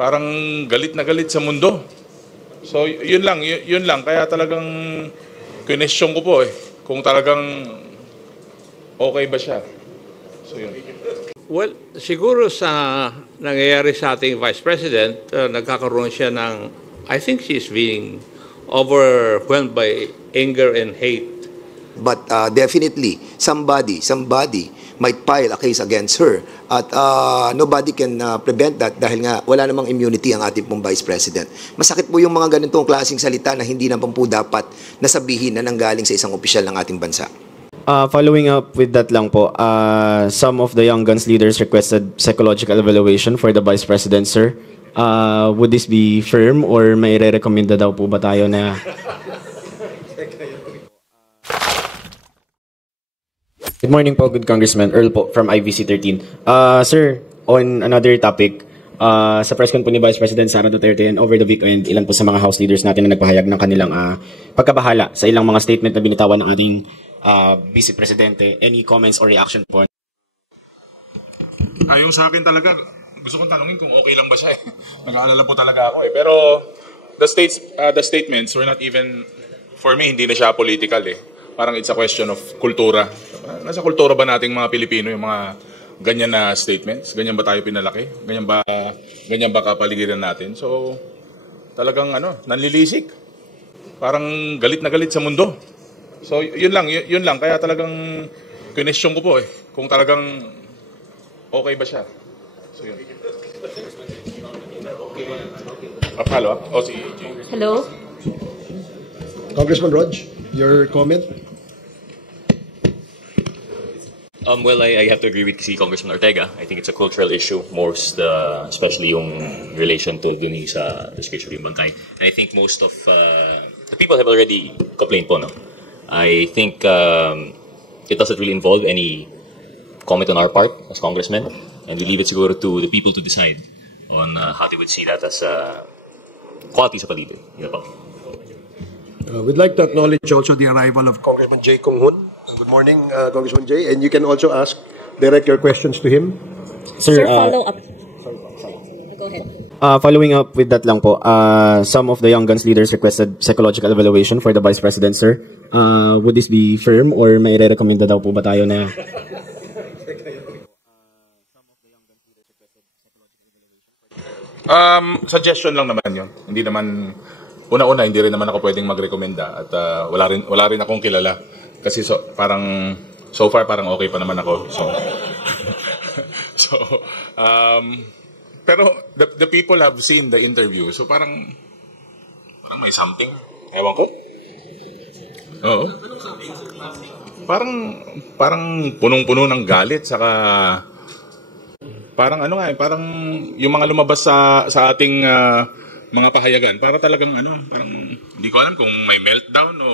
parang galit na galit sa mundo. So yun lang, yun lang. Kaya talagang question ko po kung talagang okay ba siya. So yun. Well, siguro sa nangyayari sa ating Vice President, nagkakaroon siya ng, I think she's being overwhelmed by anger and hate. But definitely, somebody might file a case against her. At nobody can prevent that dahil nga wala namang immunity ang ating pong Vice President. Masakit po yung mga ganitong klaseng salita na hindi naman po dapat nasabihin na nanggaling sa isang opisyal ng ating bansa. Following up with that lang po, some of the Young Guns leaders requested psychological evaluation for the Vice President, sir. Would this be firm or may re-recommenda daw po ba tayo na... Good morning po, good Congressman. Earl po from IVC 13. Sir, on another topic, sa press con po ni Vice President Sara Duterte and over the weekend, ilan po sa mga House leaders natin na nagpahayag ng kanilang pagkabahala sa ilang mga statement na binitawan ng ating Vice Presidente. Any comments or reaction po? Yung sa akin talaga, gusto kong tanungin kung okay lang ba siya. Nag-aalala po talaga ako Pero the statements were not even, for me, hindi na siya political Parang it's a question of kultura. Nasa kultura ba nating mga Pilipino yung mga ganyan na statements? Ganyan ba tayo pinalaki? Ganyan ba kapaligiran natin? So, talagang nanlilisik. Parang galit na galit sa mundo. So, yun lang. Kaya talagang question ko po kung talagang okay ba siya. So, yun. Follow up? Hello? Congressman Rog, your comment? Well, I have to agree with si Congressman Ortega. I think it's a cultural issue, especially yung relation to dun sa description yung bangkay. And I think most of the people have already complained po, no? I think it doesn't really involve any comment on our part as congressmen, and we leave it siguro to the people to decide on how they would see that as quality sa paligid. Yun po. We'd like to acknowledge also the arrival of Congressman Jay Kung Hoon. Good morning, Congressman Jay. And you can also direct your questions to him. Sir, follow up. Go ahead. Following up with that lang po, some of the Young Guns leaders requested psychological evaluation for the Vice President, sir. Would this be firm or may re-recommenda daw po ba tayo na... Suggestion lang naman yun. Hindi naman, una-una, hindi rin naman ako pwedeng magrekomenda at wala rin akong kilala. Kasi parang, so far parang okay pa naman ako. Pero the people have seen the interview. So parang may something. Ewan ko. Oo. Parang punong-puno ng galit. Saka parang parang yung mga lumabas sa ating mga pahayagan. Para talagang parang hindi ko alam kung may meltdown o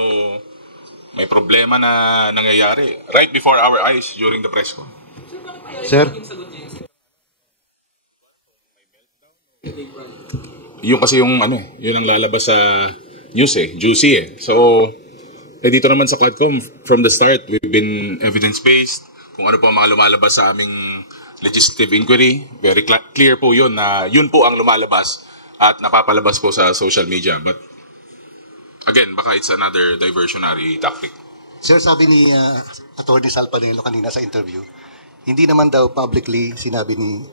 may problema na nangyayari right before our eyes during the press con. Sir? Yung kasi yung yun ang lalabas sa news juicy So, dito naman sa Quadcom, from the start, we've been evidence-based. Kung ano po ang mga lumalabas sa aming legislative inquiry, very clear po yun na yun po ang lumalabas at napapalabas po sa social media. But again, baka it's another diversionary tactic. Sir, sabi ni Atty. Sal Padillo kanina sa interview, hindi naman daw publicly sinabi ni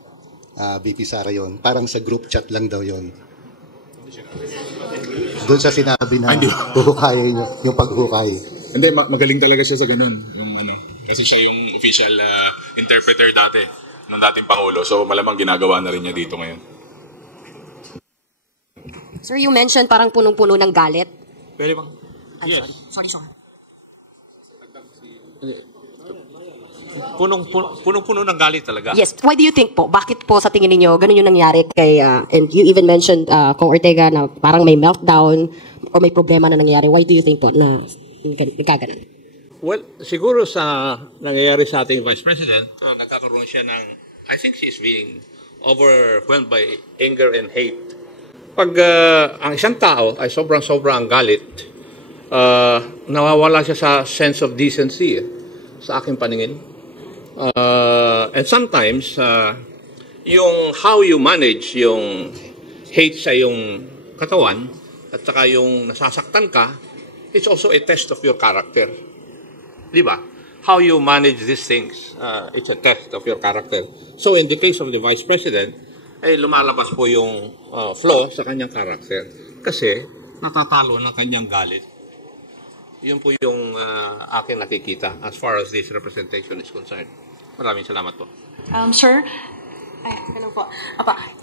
VP Sara yon. Parang sa group chat lang daw yon. Doon sa sinabi na huhukayin nyo, yung paghukay. Hindi, magaling talaga siya sa ganun. Kasi siya yung official interpreter dati ng dating Pangulo. So malamang ginagawa na rin niya dito ngayon. Sir, you mentioned parang punong-puno ng galit. Pwede bang? Yes. Sorry. Punong-puno ng galit talaga. Yes. Why do you think po? Bakit po sa tingin ninyo ganun yung nangyari kay, and you even mentioned Kong Ortega na parang may meltdown o may problema na nangyari. Why do you think po na nagkaganon? Well, siguro sa nangyayari sa ating Vice President, nagkakaroon siya ng, I think she's being overwhelmed by anger and hate. Pag ang isang tao ay sobrang galit, nawawala siya sa sense of decency sa aking paningin. And sometimes, yung how you manage yung hate sa iyong katawan at saka yung nasasaktan ka, it's also a test of your character. Di ba? How you manage these things, it's a test of your character. So in the case of the Vice President, lumalabas po yung flaw sa kanyang character kasi natatalo ng kanyang galit. Yun po yung akin nakikita as far as this representation is concerned. Maraming salamat po. Sir, hello po.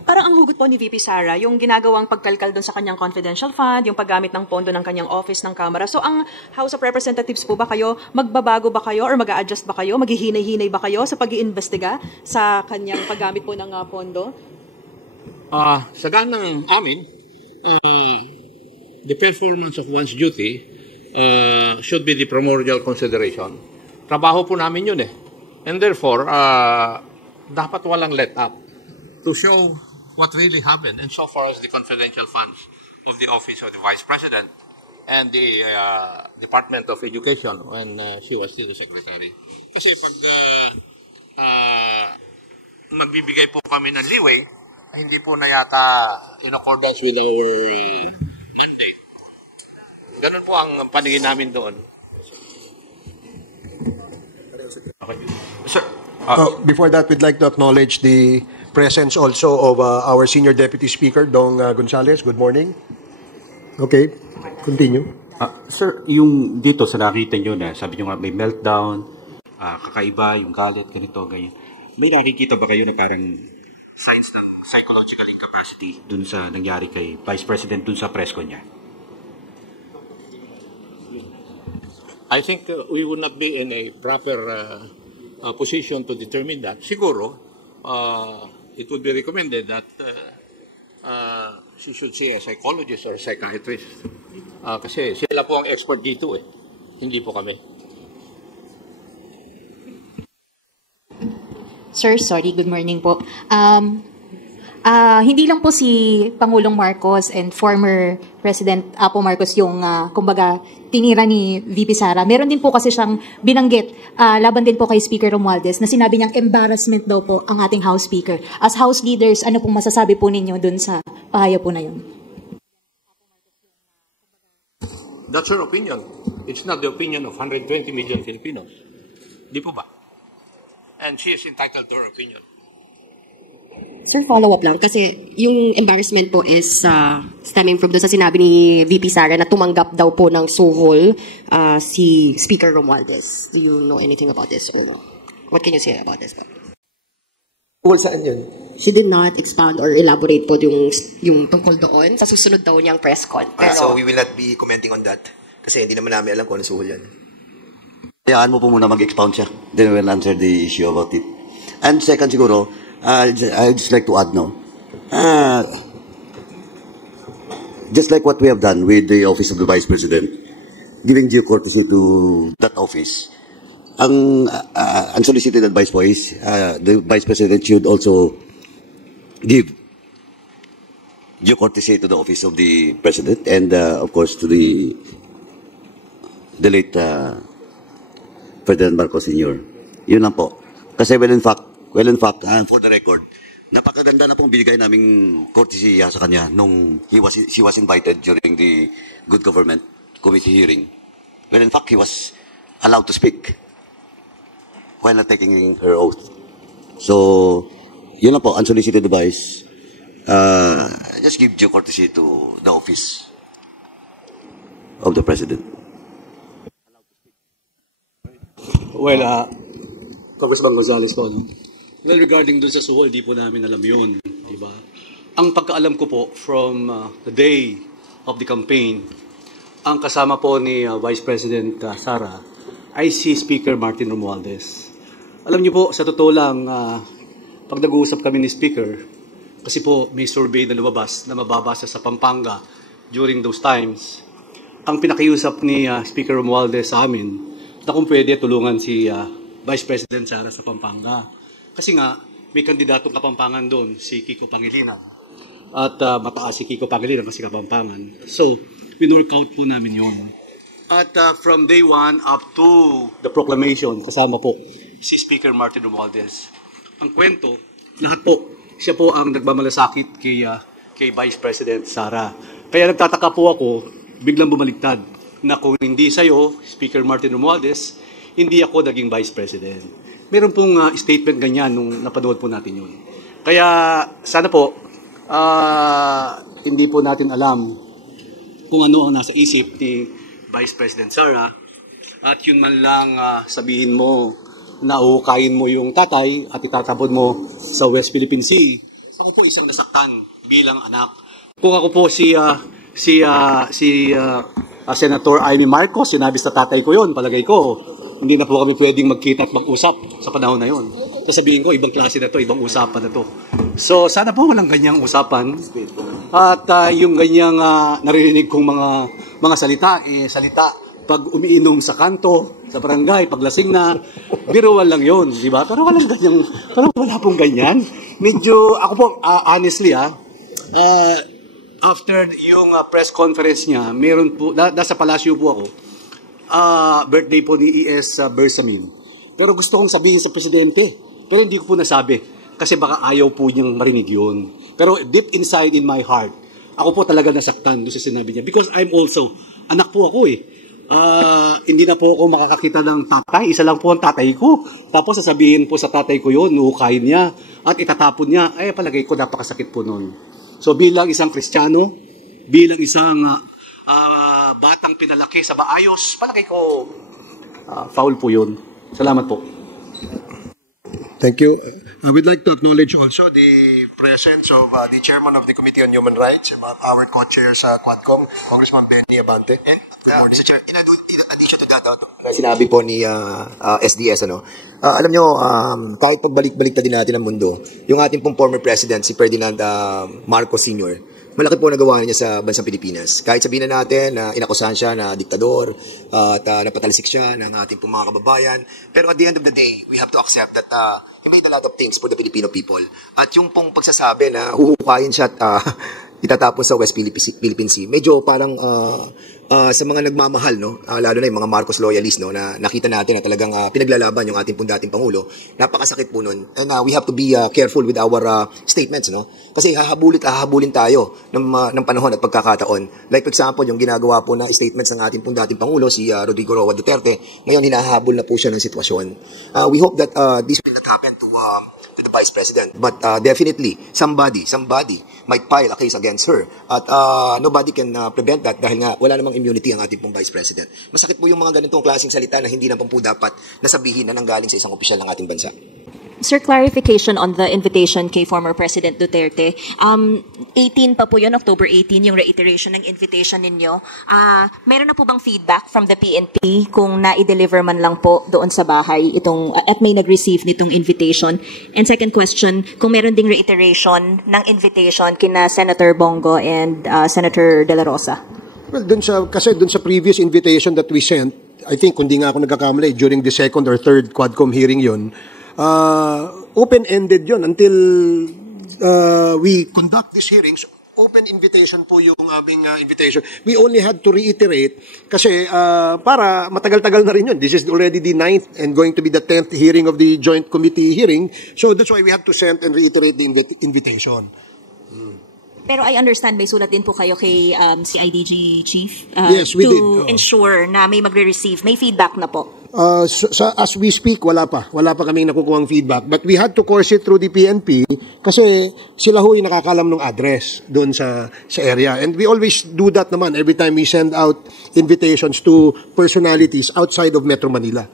Parang ang hugot po ni VP Sara, yung ginagawang pagkalkal doon sa kanyang confidential fund, yung paggamit ng pondo ng kanyang office ng Kamara. So ang House of Representatives po ba kayo, magbabago ba kayo or mag-a-adjust ba kayo, maghihinay-hinay ba kayo sa pag-iimbestiga sa kanyang paggamit po ng pondo? Sa ganang amin, the performance of one's duty should be the primordial consideration. Trabaho po namin yun eh. And therefore, dapat walang let up to show what really happened. And so far as the confidential funds of the Office of the Vice President and the Department of Education when she was still the Secretary. Kasi pag magbibigay po kami ng leeway, hindi po na yata in accordance with our mandate. Ganun po ang paningin namin doon. Okay. Sir, before that, we'd like to acknowledge the presence also of our Senior Deputy Speaker, Dong Gonzales. Good morning. Okay, continue. Sir, yung dito sa nakita nyo na, sabi nyo nga may meltdown, kakaiba, yung galit, ganito, ganyan. May nakikita ba kayo na parang signs ng psychological incapacity dun sa nangyari kay Vice President dun sa press con niya? I think we would not be in a proper position to determine that. Siguro, it would be recommended that she should see a psychologist or a psychiatrist. Kasi sila po ang expert dito eh. Hindi po kami. Sir, sorry, good morning po. Hindi lang po si Pangulong Marcos and former President Apo Marcos yung, kumbaga, tinira ni VP Sara. Meron din po kasi siyang binanggit, laban din po kay Speaker Romualdez, na sinabi niyang embarrassment daw po ang ating House Speaker. As House leaders, ano pong masasabi po ninyo dun sa pahayag po na yun? That's her opinion. It's not the opinion of 120 million Filipinos. Di po ba? And she is entitled to her opinion. Sir, follow-up lang. Kasi yung embarrassment po is stemming from doon sa sinabi ni VP Sara na tumanggap daw po ng suhol si Speaker Romualdez. Do you know anything about this? Or what can you say about this? Suhol saan yun? She did not expound or elaborate po yung tungkol doon sa susunod daw niyang press con. Pero, So we will not be commenting on that. Kasi hindi naman namin alam kung ano suhol yan. Hayaan mo po muna mag-expound siya. Then we'll answer the issue about it. And second siguro, I'd just like to add now, just like what we have done with the Office of the Vice President, giving due courtesy to that office, ang unsolicited advice po is the Vice President should also give due courtesy to the Office of the President and, of course, to the late Ferdinand Marcos Sr. Yun lang po. Kasi well in fact, for the record, napakaganda na pong binigay naming courtesy sa kanya nung she was invited during the Good Government Committee hearing. Well, in fact, he was allowed to speak while not taking her oath. So, yun lang po, unsolicited advice. Just give due courtesy to the office of the President. Well, Congressman Gonzales po, no? Well, regarding dun sa suhol, di po namin alam yun, di ba? Ang pagkaalam ko po, from the day of the campaign, ang kasama po ni Vice President Sara ay si Speaker Martin Romualdez. Alam niyo po, sa totoo lang, pag nag-uusap kami ni Speaker, kasi po may survey na lumabas na mababasa sa Pampanga during those times, ang pinakiusap ni Speaker Romualdez sa amin na kung pwede tulungan si Vice President Sara sa Pampanga. Kasi nga, may kandidatong Kapampangan doon, si Kiko Pangilinan. At mataas si Kiko Pangilinan kasi Kapampangan. So, win-work out po namin yun. At from day one up to the proclamation, kasama po si Speaker Martin Romualdez. Ang kwento, lahat po, siya po ang nagmamalasakit kay kay Vice President Sara. Kaya nagtataka po ako, biglang bumaliktad, na kung hindi sa'yo, Speaker Martin Romualdez, hindi ako naging Vice President. Meron pong statement ganyan nung napanood po natin yun. Kaya sana po, hindi po natin alam kung ano ang nasa isip ni Vice President Sara, at yun man lang sabihin mo na uhukayin mo yung tatay at itatapon mo sa West Philippine Sea. Ako po isang nasaktan bilang anak. Kung ako po si Senator Amy Marcos, sinabi sa tatay ko yon, palagay ko, hindi na po kami pwedeng magkita at mag-usap sa panahon na yon. Sasabihin ko, ibang klase na to, ibang usapan na to. So, sana po walang ganyang usapan. At yung ganyang naririnig kong mga salita, salita pag umiinom sa kanto, sa barangay, paglasing na, biruan lang yon, di ba? Pero walang ganyang, pero wala pong ganyan. Medyo, ako po, honestly, after yung press conference niya, meron po, nasa palasyo po ako, birthday po ni E.S. Bersamin. Pero gusto kong sabihin sa presidente, pero hindi ko po nasabi, kasi baka ayaw po niyang marinig yun. Pero deep inside in my heart, ako po talaga nasaktan doon sa sinabi niya. Because I'm also, anak po ako hindi na po ako makakakita ng tatay. Isa lang po ang tatay ko. Tapos sasabihin po sa tatay ko yun, nuhukayin niya at itatapon niya. Ay, palagay ko napakasakit po nun. So bilang isang Kristiyano, bilang isang batang pinalaki sa maayos, palagay ko foul po yun. Salamat po. Thank you. I would like to acknowledge also the presence of the Chairman of the Committee on Human Rights, our co-chair sa Quadcom, Congressman Benny Abante. Mr. Chair, in addition to that, na sinabi po ni SDS, alam nyo, kahit pagbalik-balik na din natin ang mundo, yung ating pong former president, si Ferdinand Marcos Sr., malaki po nagawa niya sa bansang Pilipinas. Kahit sabihin na natin na inakusahan siya na diktador at napatalisik siya ng ating pong mga kababayan. Pero at the end of the day, we have to accept that he made a lot of things for the Filipino people. At yung pong pagsasabi na huhukayin siya at itatapon sa West Philippine Sea, medyo parang sa mga nagmamahal, lalo na yung mga Marcos loyalists, na nakita natin na talagang pinaglalaban yung ating pong dating Pangulo, napakasakit po nun. And we have to be careful with our statements, kasi hahabulin tayo ng panahon at pagkakataon. Like for example, yung ginagawa po na statements ng ating pong dating Pangulo, si Rodrigo Roa Duterte, ngayon hinahabol na po siya ng sitwasyon. We hope that this will not happen to the Vice President. But definitely, somebody might file a case against her. At nobody can prevent that dahil nga wala namang immunity ang ating pong Vice President. Masakit po yung mga ganitong klaseng salita na hindi naman po dapat nasabihin na nanggaling sa isang opisyal ng ating bansa. Sir, clarification on the invitation kay former President Duterte. 18 pa po yun, October 18, yung reiteration ng invitation ninyo. Meron na po bang feedback from the PNP kung na-deliver man lang po doon sa bahay at may nag-receive nitong invitation? And second question, kung meron ding reiteration ng invitation kina Senator Bongo and Senator De La Rosa? Well, kasi dun sa previous invitation that we sent, I think, kung di nga ako nagkakamali, during the second or third Quadcom hearing yun, open-ended yun until we conduct these hearings. Open invitation po yung aming invitation. We only had to reiterate kasi para matagal-tagal na rin yun. This is already the 9th and going to be the 10th hearing of the joint committee hearing. So that's why we have to send and reiterate the invitation. Pero I understand may sulat din po kayo kay CIDG Chief yes, we to did. Ensure na may magre-receive. May feedback na po. As we speak, wala pa kaming nakukuhang feedback. But we had to course it through the PNP kasi sila ho yung nakakalam ng address doon sa area. And we always do that naman every time we send out invitations to personalities outside of Metro Manila.